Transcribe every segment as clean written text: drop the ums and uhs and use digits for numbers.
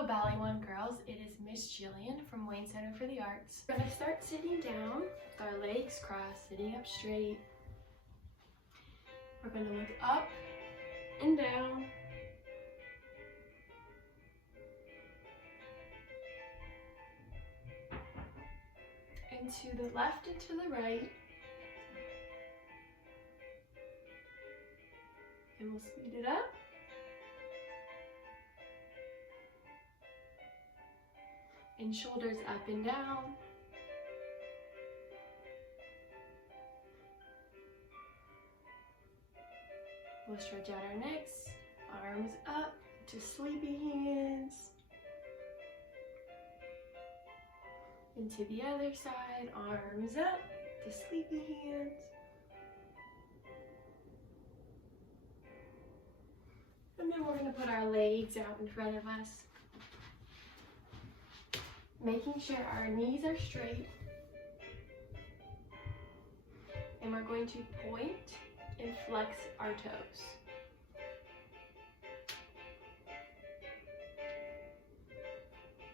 Hello Ballet One girls, it is Miss Jillian from Wayne Center for the Arts. We're going to start sitting down with our legs crossed, sitting up straight. We're going to look up and down. And to the left and to the right. And we'll speed it up. And shoulders up and down. We'll stretch out our necks, arms up to sleepy hands. And to the other side, arms up to sleepy hands. And then we're going to put our legs out in front of us, making sure our knees are straight. And we're going to point and flex our toes.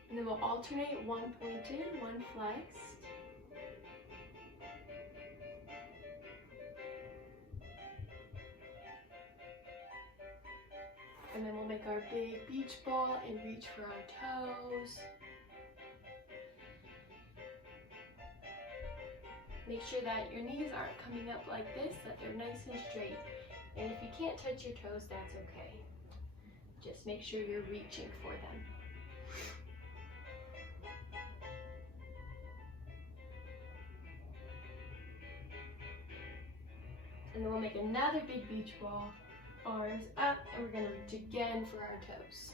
And then we'll alternate one pointed, one flexed. And then we'll make our big beach ball and reach for our toes. Make sure that your knees aren't coming up like this, that they're nice and straight. And if you can't touch your toes, that's okay. Just make sure you're reaching for them. And then we'll make another big beach ball, arms up, and we're going to reach again for our toes.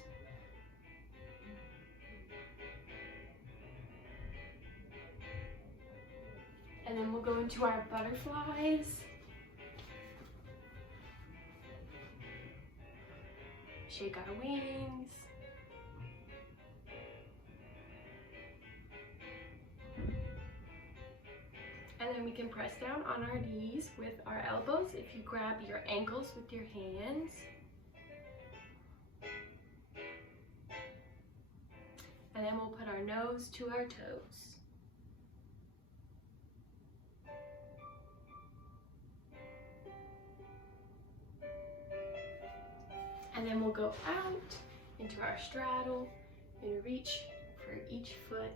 And then we'll go into our butterflies. Shake our wings. And then we can press down on our knees with our elbows if you grab your ankles with your hands. And then we'll put our nose to our toes. And then we'll go out into our straddle and reach for each foot.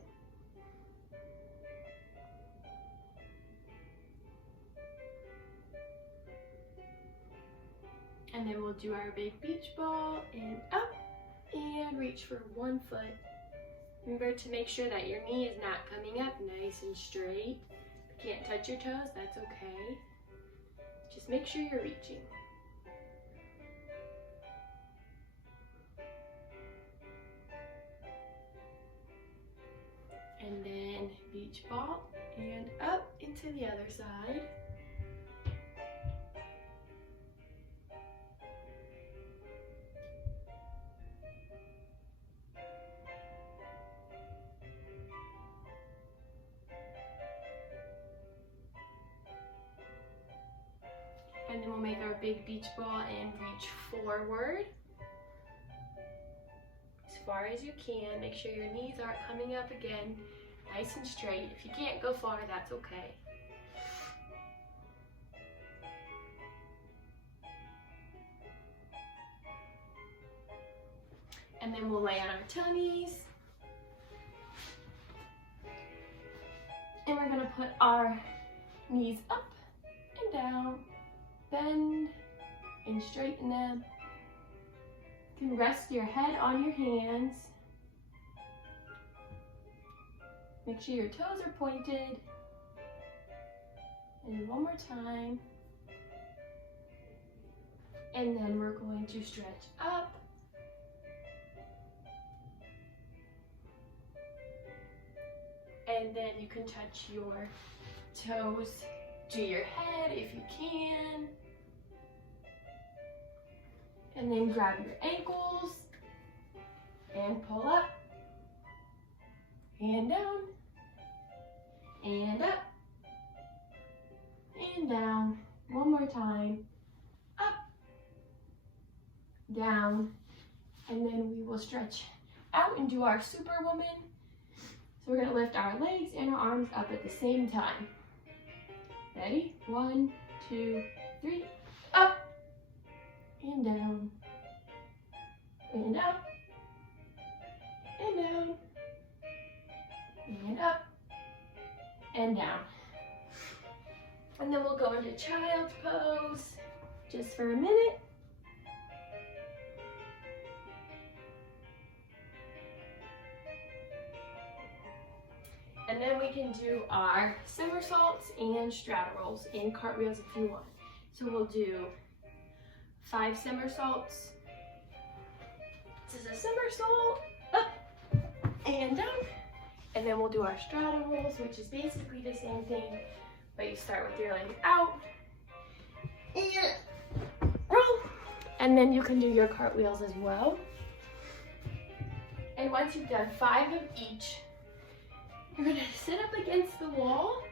And then we'll do our big beach ball and up and reach for one foot. Remember to make sure that your knee is not coming up nice and straight. If you can't touch your toes, that's okay. Just make sure you're reaching. And then beach ball and up into the other side. And then we'll make our big beach ball and reach forward as far as you can. Make sure your knees aren't coming up again, nice and straight. If you can't go far, that's okay. And then we'll lay on our tummies. And we're gonna put our knees up and down. Bend and straighten them. You can rest your head on your hands. Make sure your toes are pointed. And one more time. And then we're going to stretch up. And then you can touch your toes to your head if you can. And then grab your ankles and pull up and down and up and down. One more time. Up, down, and then we will stretch out and do our Superwoman. So we're gonna lift our legs and our arms up at the same time. Ready? 1, 2, 3, up, and down, and up, and down, and up, and down. And then we'll go into child's pose just for a minute. And then we can do our somersaults and straddle rolls and cartwheels if you want. So we'll do 5 somersaults. This is a somersault, up and down. And then we'll do our straddle rolls, which is basically the same thing, but you start with your leg out and roll. And then you can do your cartwheels as well. And once you've done 5 of each, you're gonna sit up against the wall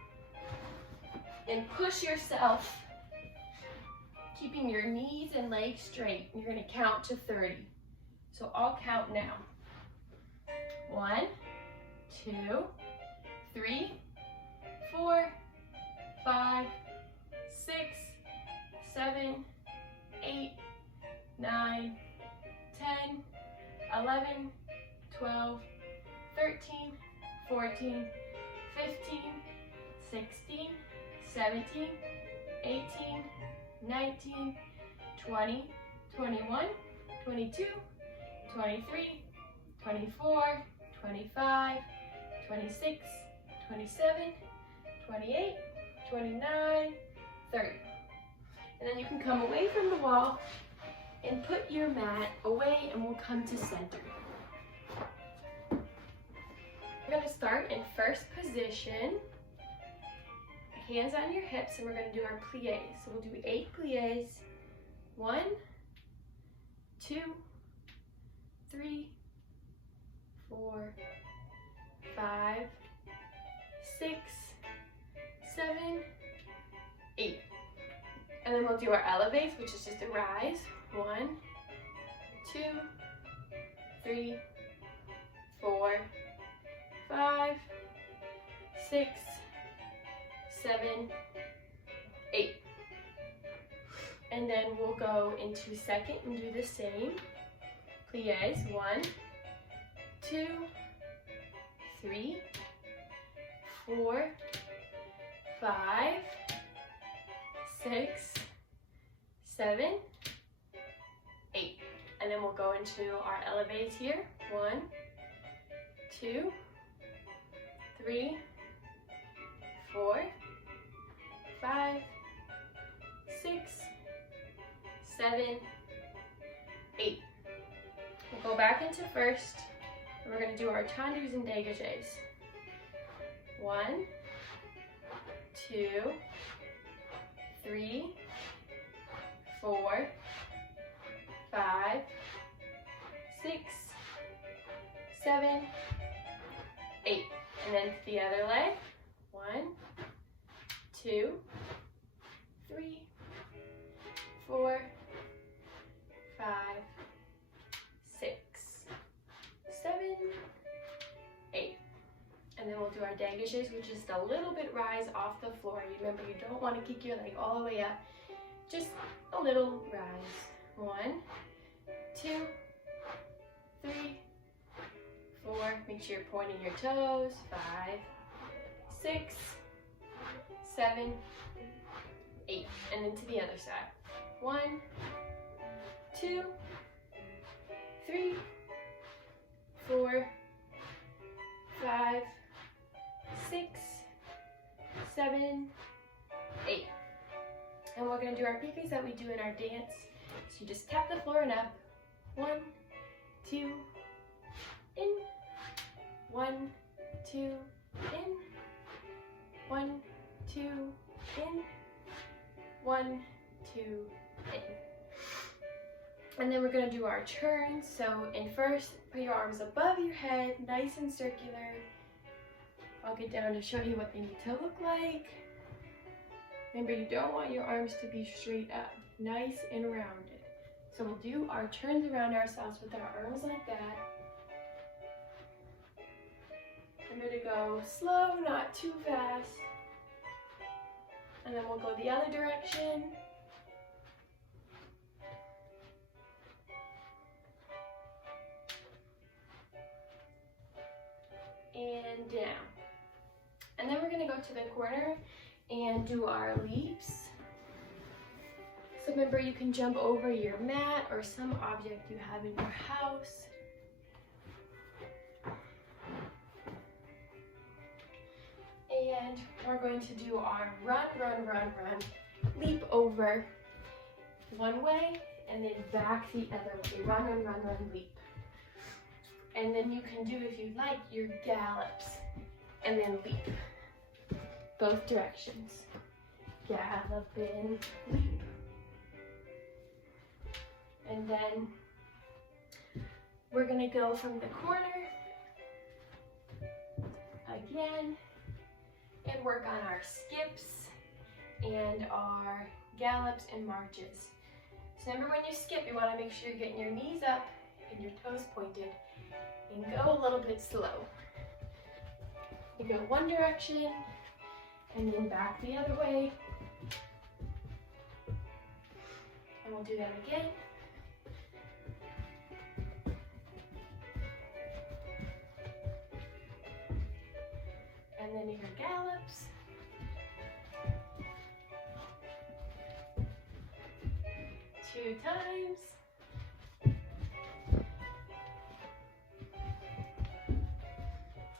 and push yourself, keeping your knees and legs straight. You're gonna count to 30. So I'll count now. 1, 2, 3, 4, 5, 6, 7, 8, 9, 10, 11, 12, 13, 14, 15, 16, 17, 18, 19, 20, 21, 22, 23, 24, 25, 26, 27, 28, 29, 30. And then you can come away from the wall and put your mat away and we'll come to center. We're going to start in first position, hands on your hips, and we're going to do our pliés. So we'll do 8 pliés. 1, 2, 3, 4, 5, 6, 7, 8. And then we'll do our elevates, which is just a rise. 1, 2, 3, 4, 5, 6, 7, 8. And then we'll go into second and do the same. Pliés. 1, 2, 3, 4, 5, 6, 7, 8. And then we'll go into our elevates here. 1, 2, 3, 4, 5, 6, 7, 8. We'll go back into first, and we're going to do our tendus and dégagés. 1, 2, 3, 4, 5, 6, 7, 8. And then to the other leg. 1, 2, 3, 4, 5, 6, 7, 8. And then we'll do our dégagés, which is a little bit rise off the floor. Remember, you don't want to kick your leg all the way up. Just a little rise. 1, 2, 3, 4. Make sure you're pointing your toes. 5, 6, 7, 8. And then to the other side. 1, 2, 3, 4, 5, 6, 7, 8. And we're going to do our pickies that we do in our dance. So you just tap the floor and up. 1, 2, in. 1, 2, in. 1, 2, in. 1, 2, in. And then we're going to do our turns. So in first, put your arms above your head, nice and circular. I'll get down to show you what they need to look like. Remember, you don't want your arms to be straight up, nice and rounded. So we'll do our turns around ourselves with our arms like that. Remember to go slow, not too fast. And then we'll go the other direction. And down. And then we're gonna go to the corner and do our leaps. So remember, you can jump over your mat or some object you have in your house. And we're going to do our run, run, run, run, leap over one way and then back the other way. Run, run, run, run, leap. And then you can do, if you like, your gallops and then leap. Both directions. Gallop and leap. And then we're gonna go from the corner again and work on our skips and our gallops and marches. So remember, when you skip, you wanna make sure you're getting your knees up and your toes pointed, and go a little bit slow. You go one direction and then back the other way. And we'll do that again. And then your gallops. 2 times.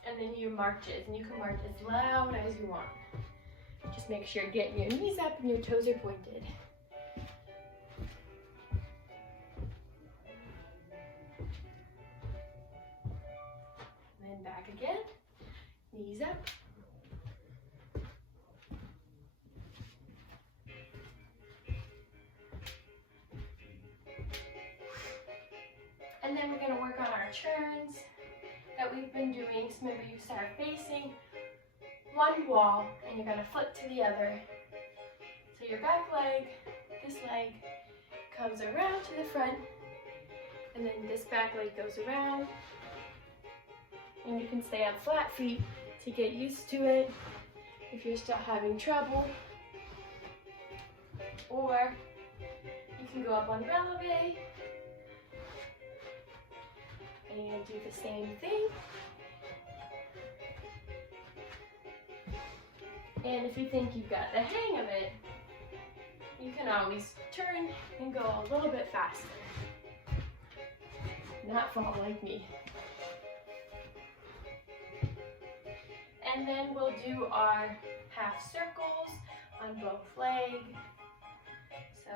And then your marches, and you can march as loud as you want. Just make sure you're getting your knees up and your toes are pointed. And then back again, knees up. And then we're going to work on our turns that we've been doing. So remember, you start facing one wall and you're going to flip to the other. So your back leg, this leg comes around to the front, and then this back leg goes around. And you can stay on flat feet to get used to it if you're still having trouble. Or you can go up on releve and do the same thing. And if you think you've got the hang of it, you can always turn and go a little bit faster. Not fall like me. And then we'll do our half circles on both legs. So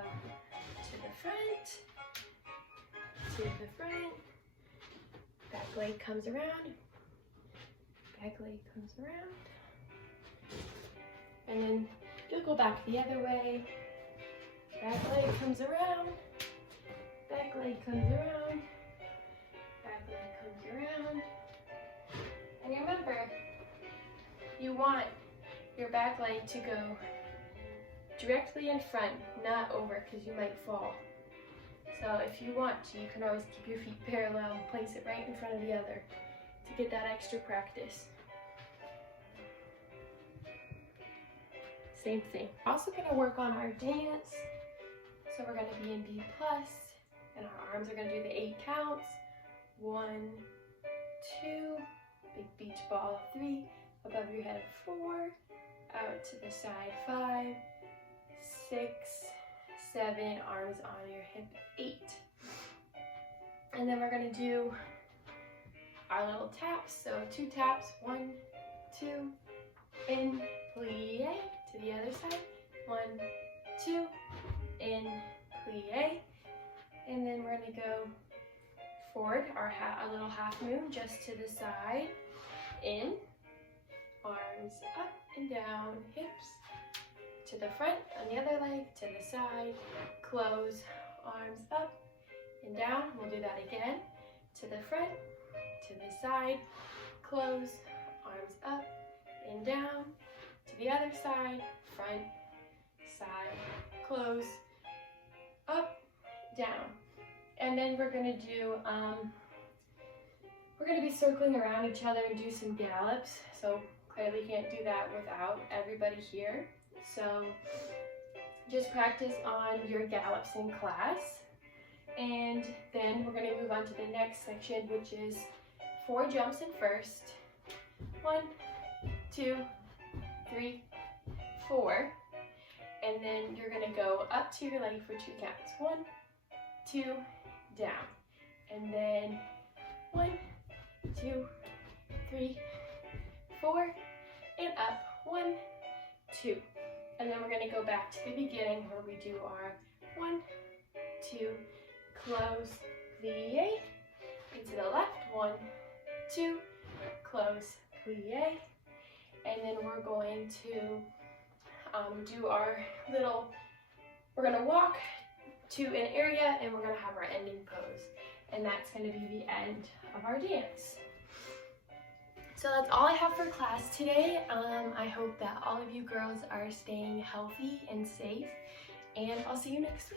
to the front, back leg comes around, back leg comes around, and then you'll go back the other way, back leg comes around, back leg comes around, back leg comes around. And remember, you want your back leg to go directly in front, not over, because you might fall. So if you want to, you can always keep your feet parallel and place it right in front of the other to get that extra practice. Same thing. Also going to work on our dance. So we're going to be in B+, and our arms are going to do the 8 counts. 1, 2, big beach ball 3, above your head 4, out to the side 5, 6, 7, arms on your hip 8. And then we're going to do our little taps. So 2 taps, 1, 2, in, plie, to the other side, 1, 2, in, plie. And then we're going to go forward, our little half moon just to the side, in, arms up and down, hips to the front, on the other leg, to the side, close, arms up and down. We'll do that again, to the front, to the side, close, arms up and down, to the other side, front, side, close, up, down. And then we're going to do We're going to be circling around each other and do some gallops. So clearly can't do that without everybody here. So just practice on your gallops in class. And then we're going to move on to the next section, which is 4 jumps in first. 1, 2, 3, 4. And then you're going to go up to your leg for 2 counts. 1, 2, down. And then 1, 2, 3, 4, and up. 1, 2. And then we're going to go back to the beginning where we do our 1, 2, close, plie, into the left. 1, 2, close, plie. And then we're going to do our little, we're going to walk to an area and we're going to have our ending pose. And that's going to be the end of our dance. So that's all I have for class today. I hope that all of you girls are staying healthy and safe, and I'll see you next week.